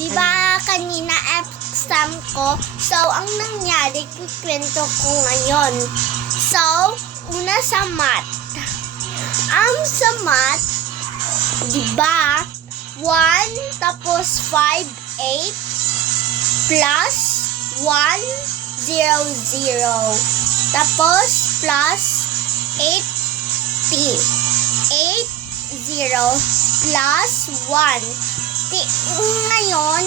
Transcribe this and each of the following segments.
di ba kanina exam ko? So, ang nangyari, kukwento ko ngayon. So, una sa math. Sa math, di ba, 1 tapos 5, 8 plus 1, 0, 0. Tapos plus 80. 8, 0 plus 1. Ngayon,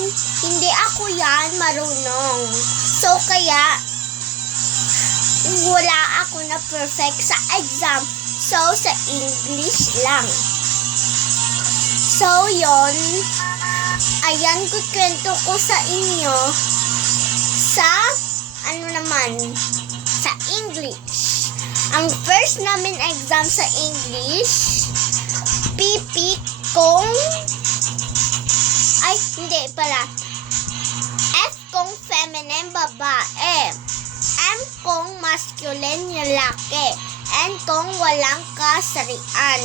hindi ako yan marunong. So, kaya, wala ako na perfect sa exam. So, sa English lang. So, yon. Ayan, kukwento ko sa inyo sa, sa English. Ang first namin exam sa English, PP kung, hindi pala. F kung feminine, babae. M kung masculine, lalaki. N kung walang kasarian,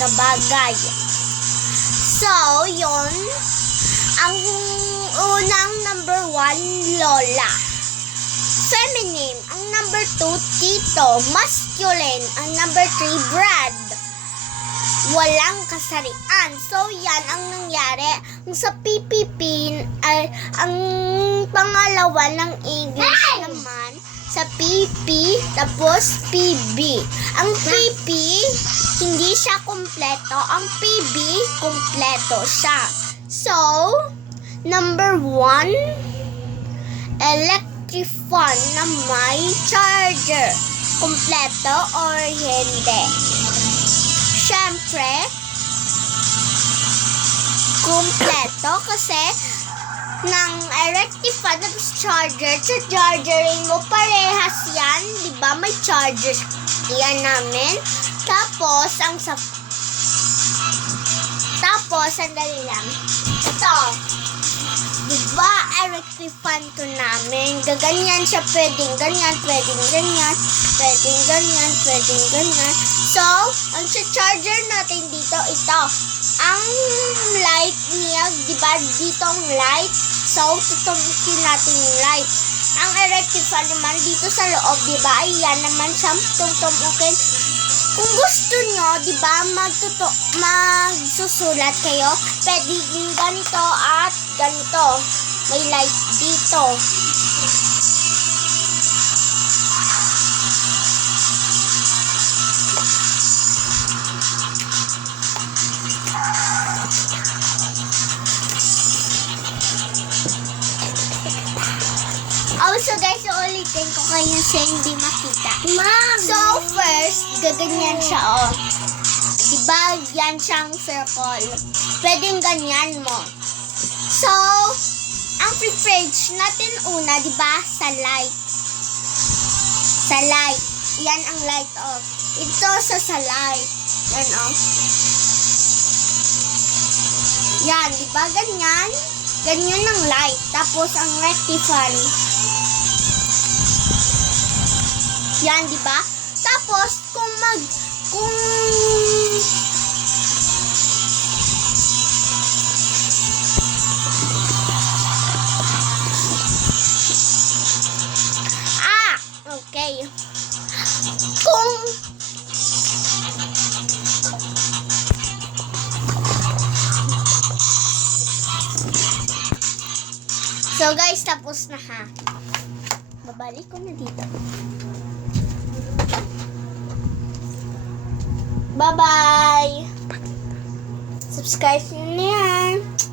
kabagay. So, yon. Ang unang number 1, lola. Feminine. Ang number 2, tito. Masculine. Ang number 3, brad. Walang kasarian. So, yan ang nangyari. Sa PPP, ang pangalawa ng English naman, sa PP, tapos PB. Ang PP, hindi siya kumpleto. Ang PB, kumpleto siya. So, number 1, electric fan na may charger. Kumpleto or hindi? Siyempre, kumpleto kasi ng electric fan at charger, sa chargerin mo parehas yan, di ba? May charger yan namin. Tapos, sandali lang. Ito, di ba, electric fan to namin. Gaganyan siya, pwedeng ganyan, pwedeng ganyan, pwedeng ganyan, pwedeng ganyan. So, ang charger natin dito, ito. Ang light niya, di ba, dito ang light. So, tutubukin natin yung light. Ang electric fan naman dito sa loob, di ba, ayan naman siya tutubukin. Kung gusto nyo, di ba, magsusulat kayo, pwedeng ganito at ganito. May light dito. Also guys, ulitin ko kayo sa hindi makita. So first, gaganyan siya, oh. Diba, yan siyang circle. Pwedeng ganyan mo. So, ang preference natin una, diba, sa light. Sa light. Yan ang light, oh. Ito sa light. Yan, oh. Yan, diba, ganyan. Ganyan ang light. Tapos, ang rectify. Yan, di ba? Tapos, kung okay. So, guys, tapos na, ha? Babalik ko na dito. Bye-bye! Subscribe nyo na yan!